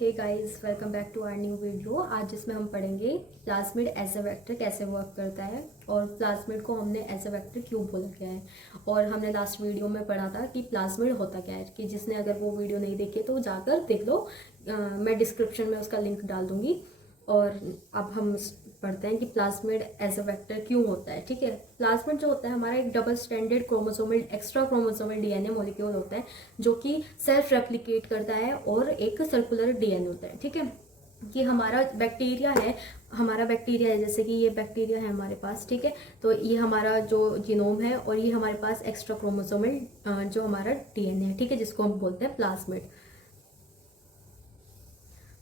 Hey guys, welcome back to our new video. आज जिसमें हम पढ़ेंगे प्लाज्मिड एज अ वेक्टर कैसे वर्क करता है और प्लाज्मिड को हमने एज अ वेक्टर क्यों बोला गया है। और हमने लास्ट वीडियो में पढ़ा था कि प्लाज्मिड होता क्या है, कि जिसने अगर वो वीडियो नहीं देखी तो जाकर देख लो। मैं डिस्क्रिप्शन में उसका लिंक डाल दूंगी। और अब हम पढ़ते हैं कि प्लाज्मिड एज अ वेक्टर क्यों होता है। ठीक है, प्लाज्मिड जो होता है हमारा एक double standard chromosomal extra chromosomal DNA molecule होता है जो कि सेल्फ रेप्लिकेट करता है और एक सर्कुलर डीएनए होता है। ठीक है, कि हमारा बैक्टीरिया है, जैसे कि ये बैक्टीरिया है हमारे पास। ठीक है, तो ये हमारा जो जीनोम है और ये हमारे पास एक्स्ट्रा क्रोमोसोमल जो हमारा डीएनए है, ठीक है, जिसको हम बोलते हैं प्लाज्मिड।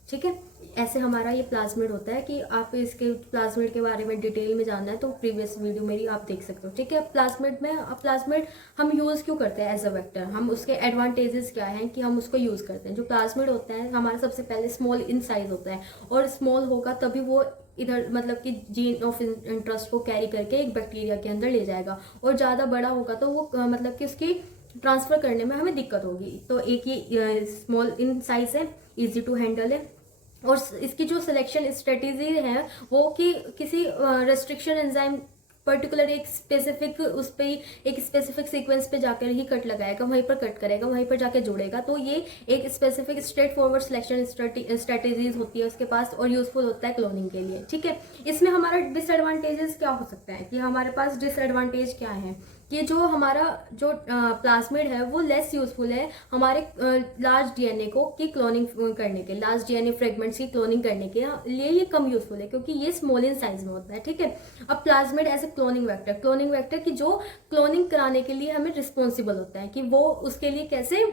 ठीक है, ऐसे हमारा ये प्लाज्मिड होता है। कि आप इसके प्लाज्मिड के बारे में डिटेल में जानना है तो प्रीवियस वीडियो मेरी आप देख सकते हो। ठीक है, प्लाज्मिड हम यूज़ क्यों करते हैं एज अ वेक्टर, हम उसके एडवांटेजेस क्या हैं कि हम उसको यूज़ करते हैं। जो प्लाज्मिड होता है हमारा सबसे पहले स्मॉल इन साइज होता है, और स्मॉल होगा तभी वो इधर मतलब कि जीन ऑफ इंटरेस्ट को कैरी करके एक बैक्टीरिया के अंदर ले जाएगा, और ज़्यादा बड़ा होगा तो वो मतलब कि उसकी ट्रांसफ़र करने में हमें दिक्कत होगी। तो एक ये स्मॉल इन साइज है, ईजी टू हैंडल है। और इसकी जो सिलेक्शन स्ट्रेटेजी है वो कि किसी रेस्ट्रिक्शन एंजाइम पर्टिकुलर एक स्पेसिफिक उस पे एक स्पेसिफिक सीक्वेंस पे जाकर ही कट लगाएगा, वहीं पर कट करेगा, वहीं पर जाके जोड़ेगा। तो ये एक specific straight forward selection strategies होती है उसके पास, और यूजफुल होता है क्लोनिंग के लिए। ठीक है, इसमें हमारा डिसएडवांटेजेस क्या हो सकता है, कि हमारे पास डिसएडवांटेज क्या है, कि जो हमारा जो प्लाज्मिड है वो लेस यूजफुल है हमारे लार्ज डीएनए को की क्लोनिंग करने के, लार्ज डीएनए फ्रेगमेंट्स की क्लोनिंग करने के लिए ये कम यूजफुल है, क्योंकि ये स्मॉल इन साइज में होता है। ठीक है, अब plasmid as a cloning vector की जो क्लोनिंग कराने के लिए हमें रिस्पॉन्सिबल होता है, कि वो उसके लिए कैसे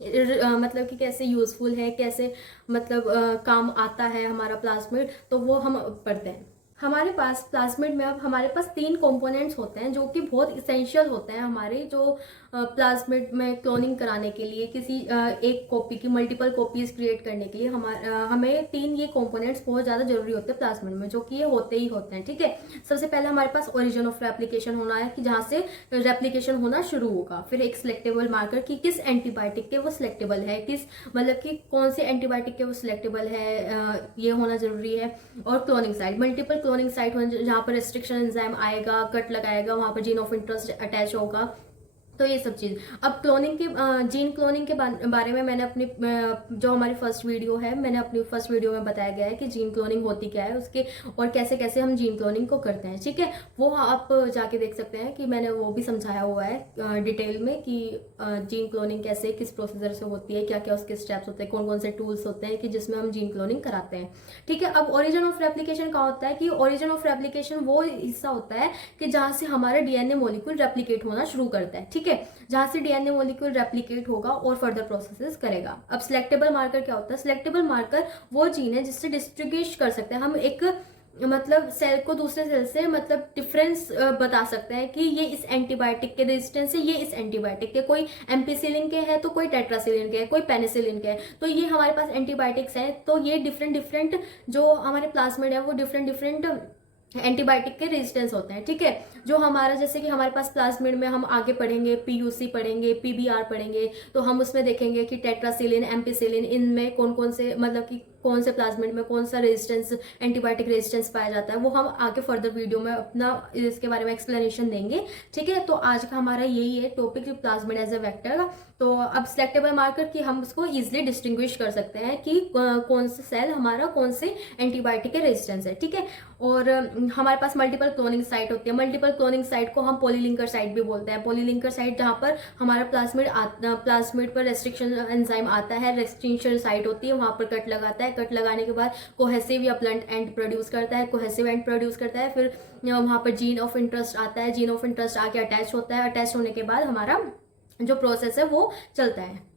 मतलब कि कैसे यूजफुल है, कैसे मतलब काम आता है हमारा प्लाज्मिड, तो वो हम पढ़ते हैं। हमारे पास प्लाज्मिड में अब हमारे पास 3 कंपोनेंट्स होते हैं जो कि बहुत इसेंशियल होते हैं हमारे जो प्लाज्मिड में क्लोनिंग कराने के लिए, किसी एक कॉपी की मल्टीपल कॉपीज क्रिएट करने के लिए हमें 3 ये कंपोनेंट्स बहुत ज़्यादा जरूरी होते हैं प्लाज्मिड में, जो कि ये होते ही होते हैं। ठीक है, सबसे पहले हमारे पास ओरिजिन ऑफ रेप्लिकेशन होना है, कि जहाँ से रेप्लिकेशन होना शुरू होगा। फिर एक सिलेक्टेबल मार्कर, कि किस एंटीबायोटिक के वो सिलेक्टेबल है, किस मतलब कि कौन से एंटीबायोटिक के वो सिलेक्टेबल है, ये होना जरूरी है। और cloning site, multiple cloning site जहाँ पर रेस्ट्रिक्शन एंजाइम आएगा, कट लगाएगा, वहां पर जीन ऑफ इंटरेस्ट अटैच होगा। तो ये सब चीज। अब क्लोनिंग के जीन क्लोनिंग के बारे में मैंने अपनी जो हमारी फर्स्ट वीडियो है, मैंने अपनी फर्स्ट वीडियो में बताया गया है कि जीन क्लोनिंग होती क्या है उसके, और कैसे कैसे हम जीन क्लोनिंग को करते हैं। ठीक है, वो आप जाके देख सकते हैं कि मैंने वो भी समझाया हुआ है डिटेल में कि जीन क्लोनिंग कैसे किस प्रोसीजर से होती है, क्या क्या उसके स्टेप्स होते हैं, कौन कौन से टूल्स होते हैं कि जिसमें हम जीन क्लोनिंग कराते हैं। ठीक है, अब ओरिजिन ऑफ रेप्लिकेशन क्या होता है, कि ओरिजिन ऑफ रेप्लिकेशन वो हिस्सा होता है कि जहां से हमारा डीएनए मॉलिक्यूल रेप्लिकेट होना शुरू करता है। ठीक है, जहां से डीएनए मॉलिक्यूल रेप्लिकेट होगा और फर्दर प्रोसेसेस करेगा। अब सिलेक्टेबल मार्कर क्या होता है, सिलेक्टेबल मार्कर वो जीन है जिससे डिस्टिंग्विश कर सकते हैं हम एक मतलब सेल को दूसरे सेल से, मतलब डिफरेंस बता सकते हैं कि ये इस एंटीबायोटिक के रेजिस्टेंस है, ये इस एंटीबायोटिक के, कोई एम्पिसिलिन के है तो कोई टेट्रासिलिन के है, कोई पेनिसिलिन के है। तो ये हमारे पास एंटीबायोटिक्स हैं, तो ये डिफरेंट जो हमारे प्लाज्मिड है वो डिफरेंट एंटीबायोटिक के रेजिस्टेंस होते हैं। ठीक है, जो हमारा जैसे कि हमारे पास प्लाज्मिड में हम आगे पढ़ेंगे, पीयूसी पढ़ेंगे, पीबीआर पढ़ेंगे, तो हम उसमें देखेंगे कि टेट्रासिलिन, एम्पिसिलिन, इनमें कौन कौन से मतलब कि कौन से प्लाज्मिड में कौन सा रेजिस्टेंस, एंटीबायोटिक रेजिस्टेंस पाया जाता है, वो हम आगे फर्दर वीडियो में अपना इसके बारे में एक्सप्लेनेशन देंगे। ठीक है, तो आज का हमारा यही है topic, plasmid as a vector का। तो अब सिलेक्टेबल मार्कर की हम उसको इजिली डिस्टिंग्विश कर सकते हैं कि कौन से सेल हमारा कौन से एंटीबायोटिक के रेजिस्टेंस है। ठीक है, और हमारे पास मल्टीपल क्लोनिंग साइट होती है। मल्टीपल क्लोनिंग साइट को हम पॉलीलिंकर साइट भी बोलते हैं। पॉलीलिंकर साइट जहां पर हमारा प्लाज्मिड पर रेस्ट्रिक्शन एंजाइम आता है, रेस्ट्रिक्शन साइट होती है, वहां पर कट लगाता है, कट लगाने के बाद कोहेसिव या ब्लंट एंड प्रोड्यूस करता है, कोहेसिव एंड प्रोड्यूस करता है। फिर वहां पर जीन ऑफ इंटरेस्ट आता है, जीन ऑफ इंटरेस्ट आके अटैच होता है, अटैच होने के बाद हमारा जो प्रोसेस है वो चलता है।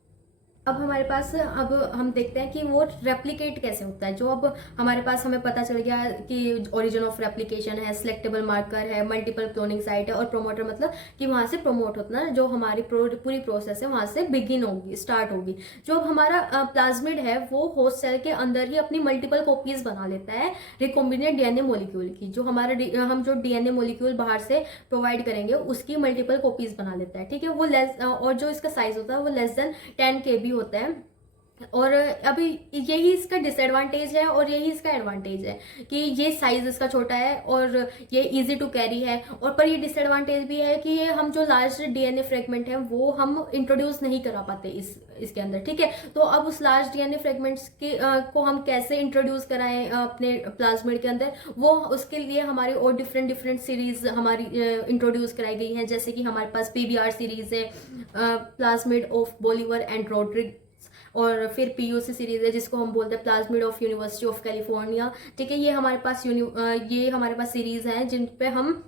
अब हमारे पास अब हम देखते हैं कि वो रेप्लिकेट कैसे होता है। जो अब हमारे पास हमें पता चल गया कि ओरिजिन ऑफ रेप्लिकेशन है, सिलेक्टेबल मार्कर है, मल्टीपल क्लोनिंग साइट है, और प्रोमोटर मतलब कि वहां से प्रमोट होता है, जो हमारी पूरी प्रोसेस है वहां से बिगिन होगी, स्टार्ट होगी। जो अब हमारा प्लाज्मिड है वो होस्ट सेल के अंदर ही अपनी मल्टीपल कॉपीज बना लेता है रिकॉम्बिनेंट डीएनए मॉलिक्यूल की। जो हमारा हम जो डीएनए मॉलिक्यूल बाहर से प्रोवाइड करेंगे उसकी मल्टीपल कॉपीज बना लेता है। ठीक है, वो और जो इसका साइज होता है वो लेस देन 10 kb होता है। और अभी यही इसका डिसएडवांटेज है और यही इसका एडवांटेज है कि ये साइज इसका छोटा है और ये इजी टू कैरी है। और पर ये डिसएडवांटेज भी है कि ये हम जो लार्ज डीएनए फ्रेगमेंट है वो हम इंट्रोड्यूस नहीं करा पाते इसके अंदर, ठीक है। तो अब उस लार्ज डीएनए फ्रेगमेंट्स के को हम कैसे इंट्रोड्यूस कराएं अपने प्लाज्मिड के अंदर, वो उसके लिए हमारी और डिफरेंट डिफरेंट सीरीज हमारी इंट्रोड्यूस कराई गई है। जैसे कि हमारे पास पीबीआर सीरीज है, plasmid of Bolivar and Rodriguez, और फिर पीयूसी सीरीज है जिसको हम बोलते हैं plasmid of University of California, ठीक है। ये हमारे पास सीरीज हैं जिन पे हम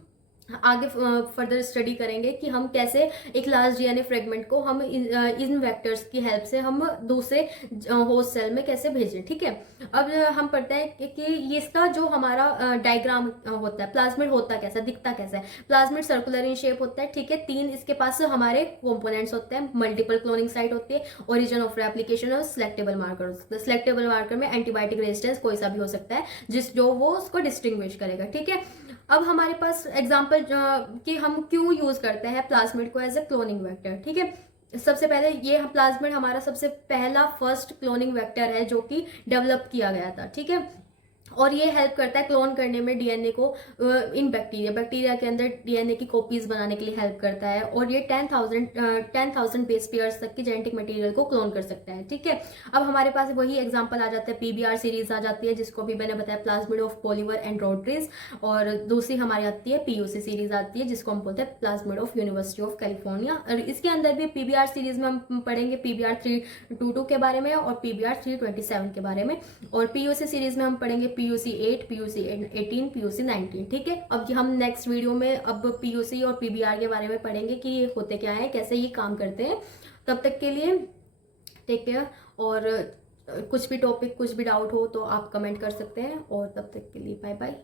आगे फर्दर स्टडी करेंगे कि हम कैसे एक लार्ज डीएनए फ्रेगमेंट को हम इन वेक्टर्स की हेल्प से हम दूसरे होस्ट सेल में कैसे भेजें, ठीक है। अब हम पढ़ते हैं कि ये इसका जो हमारा डायग्राम होता है, प्लाज्मिड होता कैसा, दिखता कैसा है। प्लाज्मिड सर्कुलर इन शेप होता है, ठीक है। 3 इसके पास हमारे कंपोनेंट्स होते हैं, मल्टीपल क्लोनिंग साइट होती है, ओरिजिन ऑफ रेप्लिकेशन और सिलेक्टेबल मार्कर हो सकता है। सिलेक्टेबल मार्कर में एंटीबायोटिक रेजिस्टेंस कोई सा भी हो सकता है जो वो उसको डिस्टिंग्विश करेगा, ठीक है। अब हमारे पास एग्जाम्पल कि हम क्यों यूज करते हैं प्लाज्मिड को एज ए क्लोनिंग वेक्टर, ठीक है। सबसे पहले ये प्लाज्मिड हमारा सबसे पहला फर्स्ट क्लोनिंग वेक्टर है जो कि डेवलप किया गया था, ठीक है। और ये हेल्प करता है क्लोन करने में डीएनए को इन बैक्टीरिया के अंदर डीएनए की कॉपीज बनाने के लिए हेल्प करता है। और ये 10,000 बेस पेयर्स तक की जेनेटिक मटेरियल को क्लोन कर सकता है, ठीक है। अब हमारे पास वही एग्जांपल आ जाता है, पीबीआर सीरीज आ जाती है जिसको भी मैंने बताया, प्लाज्मिड ऑफ पोलीवर एंड रोड्रिग्स। और दूसरी हमारी आती है पीयूसी सीरीज आती है जिसको हम बोलते हैं plasmid of University of California. और इसके अंदर भी पीबीआर सीरीज में हम पढ़ेंगे पीबीआर 322 के बारे में और पीबीआर 327 के बारे में। और पीयूसी सीरीज में हम पढ़ेंगे पीयूसी 8, पीयूसी 18, पीयूसी 19, ठीक है। अब हम नेक्स्ट वीडियो में अब पीयूसी और पीबीआर के बारे में पढ़ेंगे कि ये होते क्या है, कैसे ये काम करते हैं। तब तक के लिए टेक केयर। और कुछ भी टॉपिक, कुछ भी डाउट हो तो आप कमेंट कर सकते हैं। और तब तक के लिए बाय बाय।